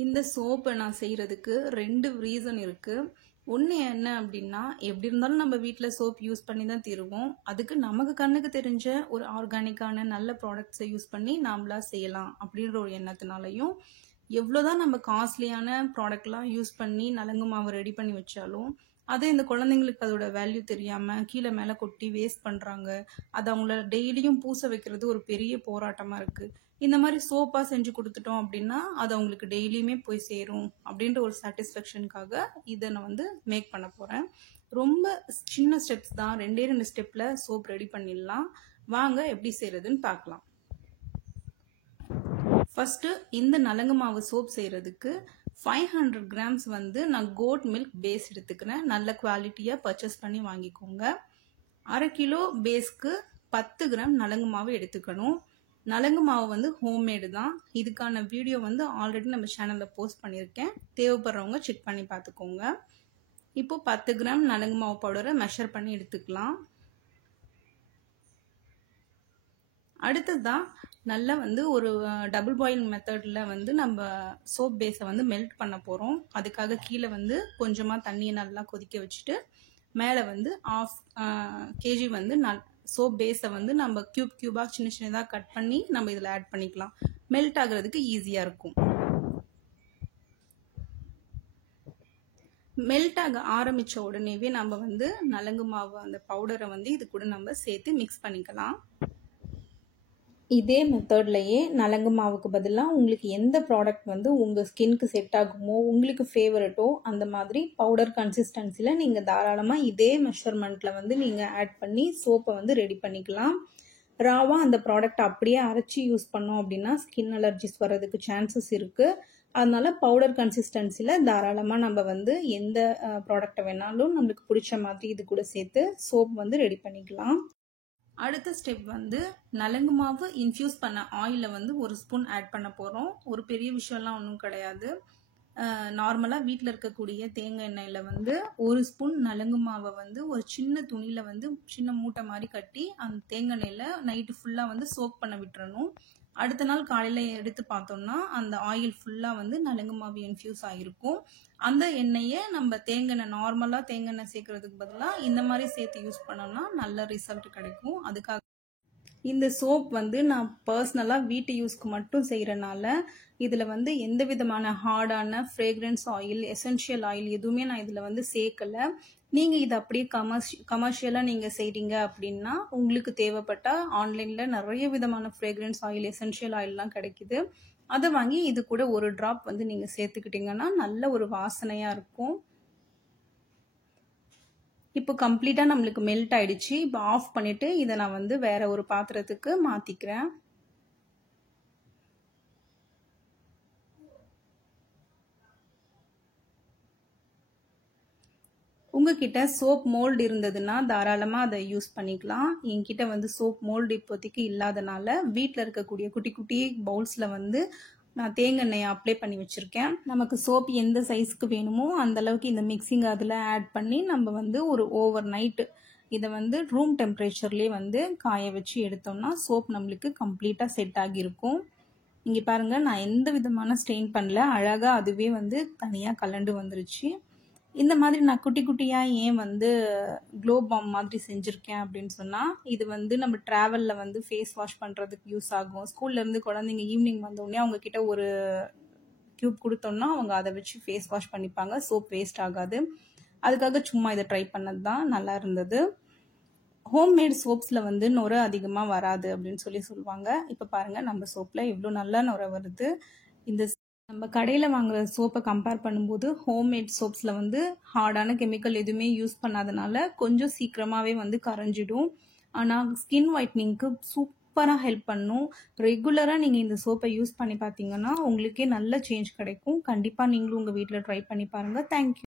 இந்த சோப்பை நான் செய்கிறதுக்கு 2 ரீசன் இருக்குது. ஒன்று என்ன அப்படின்னா, எப்படி இருந்தாலும் நம்ம வீட்டில் சோப் யூஸ் பண்ணி தான் தருவோம். அதுக்கு நமக்கு கண்ணுக்கு தெரிஞ்ச ஒரு ஆர்கானிக்கான நல்ல ப்ராடக்ட்ஸை யூஸ் பண்ணி நாமளா செய்யலாம் அப்படின்ற ஒரு எண்ணத்தினாலையும், எவ்வளோதான் நம்ம காஸ்ட்லியான ப்ராடக்ட்லாம் யூஸ் பண்ணி நலங்கு மாவு ரெடி பண்ணி வச்சாலும், அது இந்த குழந்தைங்களுக்கு அதோட வேல்யூ தெரியாமல் கீழே மேலே கொட்டி வேஸ்ட் பண்ணுறாங்க. அது அவங்கள டெய்லியும் பூச வைக்கிறது ஒரு பெரிய போராட்டமாக இருக்குது. இந்த மாதிரி சோப்பாக செஞ்சு கொடுத்துட்டோம் அப்படின்னா அது அவங்களுக்கு டெய்லியுமே போய் சேரும் அப்படின்ற ஒரு சாட்டிஸ்ஃபேக்ஷனுக்காக இதை நான் வந்து மேக் பண்ண போகிறேன். ரொம்ப சின்ன ஸ்டெப்ஸ் தான், 2 ஸ்டெப்பில் சோப் ரெடி பண்ணிடலாம். வாங்க எப்படி செய்கிறதுன்னு பார்க்கலாம். ஃபஸ்ட்டு இந்த நலங்கு மாவு சோப் செய்கிறதுக்கு 500 கிராம்ஸ் வந்து நான் கோட் மில்க் பேஸ் எடுத்துக்கிறேன். நல்ல குவாலிட்டியாக பர்ச்சேஸ் பண்ணி வாங்கிக்கோங்க. 1/2 கிலோ பேஸ்க்கு 10 கிராம் நலங்கு மாவு எடுத்துக்கணும். நலங்கு மாவு வந்து ஹோம்மேடு தான். இதுக்கான வீடியோ வந்து ஆல்ரெடி நம்ம சேனலில் போஸ்ட் பண்ணியிருக்கேன். தேவைப்படுறவங்க செக் பண்ணி பார்த்துக்கோங்க. இப்போ 10 கிராம் நலங்கு மாவு பவுடரை மெஷர் பண்ணி எடுத்துக்கலாம். அடுத்ததான் நல்லா வந்து ஒரு டபுள் பாயில் மெத்தடில் வந்து நம்ம சோப் பேஸை வந்து மெல்ட் பண்ண போகிறோம். அதுக்காக கீழே வந்து கொஞ்சமாக தண்ணியை நல்லா கொதிக்க வச்சுட்டு மேலே வந்து 1/2 kg வந்து சோப் பேஸை வந்து நம்ம கியூபாக சின்னதாக கட் பண்ணி நம்ம இதில் ஆட் பண்ணிக்கலாம். மெல்ட் ஆகுறதுக்கு ஈஸியாக இருக்கும். மெல்ட் ஆக ஆரம்பித்த உடனேவே நம்ம வந்து நலங்கு மாவு அந்த பவுடரை வந்து இது கூட நம்ம சேர்த்து மிக்ஸ் பண்ணிக்கலாம். இதே மெத்தட்லையே நலங்கு மாவுக்கு பதிலாக உங்களுக்கு எந்த ப்ராடக்ட் வந்து உங்கள் ஸ்கின்க்கு செட் ஆகுமோ, உங்களுக்கு ஃபேவரட்டோ அந்த மாதிரி பவுடர் கன்சிஸ்டன்சியில் நீங்கள் தாராளமாக இதே மெஷர்மெண்ட்டில் வந்து நீங்கள் ஆட் பண்ணி சோப்பை வந்து ரெடி பண்ணிக்கலாம். ராவாக அந்த ப்ராடக்ட் அப்படியே அரைச்சி யூஸ் பண்ணோம் அப்படின்னா ஸ்கின் அலர்ஜிஸ் வர்றதுக்கு சான்சஸ் இருக்குது. அதனால பவுடர் கன்சிஸ்டன்சியில் தாராளமாக நம்ம வந்து எந்த ப்ராடக்டை வேணாலும் நம்மளுக்கு பிடிச்ச மாதிரி இது கூட சேர்த்து சோப் வந்து ரெடி பண்ணிக்கலாம். அடுத்த ஸ்டெப் வந்து நலங்கு மாவு இன்ஃப்யூஸ் பண்ண ஆயிலில் வந்து 1 ஸ்பூன் ஆட் பண்ண போகிறோம். ஒரு பெரிய விஷயம்லாம் ஒன்றும் கிடையாது. நார்மலாக வீட்டில் இருக்கக்கூடிய தேங்காய் எண்ணெயில் வந்து 1 ஸ்பூன் நலங்கு மாவை வந்து ஒரு சின்ன துணியில் வந்து சின்ன மூட்டை மாதிரி கட்டி அந்த தேங்காய் எண்ணெயில் நைட்டு ஃபுல்லாக வந்து சோக் பண்ண விட்டுறணும். அடுத்த நாள் காலையில் எடுத்து பார்த்தோம்னா அந்த ஆயில் ஃபுல்லாக வந்து நலங்கு மாவு இன்ஃப்யூஸ் ஆகிருக்கும். அந்த எண்ணெயை நம்ம நார்மலாக தேங்காய் எண்ணெய் சேர்க்கறதுக்கு பதிலாக இந்த மாதிரி சேர்த்து யூஸ் பண்ணோம்னா நல்ல ரிசல்ட் கிடைக்கும். அதுக்காக இந்த சோப் வந்து நான் பர்சனலாக வீட்டு யூஸ்க்கு மட்டும் செய்கிறனால இதில் வந்து எந்த விதமான ஹார்டான ஃப்ரேக்ரன்ஸ் ஆயில், எசென்ஷியல் ஆயில் எதுவுமே நான் இதில் வந்து சேர்க்கலை. நீங்கள் இதை அப்படியே கமர்ஷியலாக நீங்கள் செய்கிறீங்க அப்படின்னா உங்களுக்கு தேவைப்பட்டால் ஆன்லைனில் நிறைய விதமான ஃப்ரேக்ரன்ஸ் ஆயில், எசென்ஷியல் ஆயிலெலாம் கிடைக்குது. அதை வாங்கி இது கூட 1 ட்ராப் வந்து நீங்கள் சேர்த்துக்கிட்டிங்கன்னா நல்ல ஒரு வாசனையாக இருக்கும். இப்போ கம்ப்ளீட்டாக நம்மளுக்கு மெல்ட் ஆயிடுச்சு. இப்போ ஆஃப் பண்ணிவிட்டு இதை நான் வந்து வேற ஒரு பாத்திரத்துக்கு மாற்றிக்கிறேன். உங்ககிட்ட சோப் மோல்டு இருந்ததுன்னா தாராளமாக அதை யூஸ் பண்ணிக்கலாம். என்கிட்ட வந்து சோப் மோல்டு இப்போதைக்கு இல்லாதனால வீட்டில் இருக்கக்கூடிய குட்டி குட்டி பவுல்ஸில் வந்து நான் தேங்காய் எண்ணெயை அப்ளை பண்ணி வச்சுருக்கேன். நமக்கு சோப் எந்த சைஸ்க்கு வேணுமோ அந்த அளவுக்கு இந்த மிக்சிங் அதில் ஆட் பண்ணி நம்ம வந்து ஒரு ஓவர் நைட்டு இதை வந்து ரூம் டெம்பரேச்சர்லேயே வந்து காய வச்சு எடுத்தோம்னா சோப் நம்மளுக்கு கம்ப்ளீட்டாக செட் ஆகியிருக்கும். இங்கே பாருங்கள், நான் எந்த விதமான ஸ்டெயின் பண்ணல, அழகாக அதுவே வந்து தனியாக கலண்டு வந்துருச்சு. இந்த மாதிரி நான் குட்டி குட்டியாக ஏன் வந்து க்ளோ பாம் மாதிரி செஞ்சுருக்கேன் அப்படின்னு சொன்னால், இது வந்து நம்ம ட்ராவலில் வந்து ஃபேஸ் வாஷ் பண்ணுறதுக்கு யூஸ் ஆகும். ஸ்கூல்லேருந்து குழந்தைங்க ஈவினிங் வந்தோடனே அவங்கக்கிட்ட ஒரு க்யூப் கொடுத்தோம்னா அவங்க அதை வச்சு ஃபேஸ் வாஷ் பண்ணிப்பாங்க. சோப் வேஸ்ட் ஆகாது. அதுக்காக சும்மா இதை ட்ரை பண்ணது தான், நல்லா இருந்தது. ஹோம்மேட் சோப்ஸில் வந்து நுரை அதிகமாக வராது அப்படின்னு சொல்லுவாங்க. இப்போ பாருங்கள், நம்ம சோப்பில் எவ்வளோ நல்லா நுரை வருது. இந்த நம்ம கடையில் வாங்குற சோப்பை கம்பேர் பண்ணும்போது ஹோம்மேட் சோப்ஸில் வந்து ஹார்டான கெமிக்கல் எதுவுமே யூஸ் பண்ணாதனால கொஞ்சம் சீக்கிரமாகவே வந்து கரைஞ்சிடும். ஆனால் ஸ்கின் ஒயிட்னிங்க்கு சூப்பராக ஹெல்ப் பண்ணும். ரெகுலராக நீங்கள் இந்த சோப்பை யூஸ் பண்ணி பார்த்தீங்கன்னா உங்களுக்கே நல்ல சேஞ்ச் கிடைக்கும். கண்டிப்பாக நீங்களும் உங்கள் வீட்டில் ட்ரை பண்ணி பாருங்கள். தேங்க்யூ.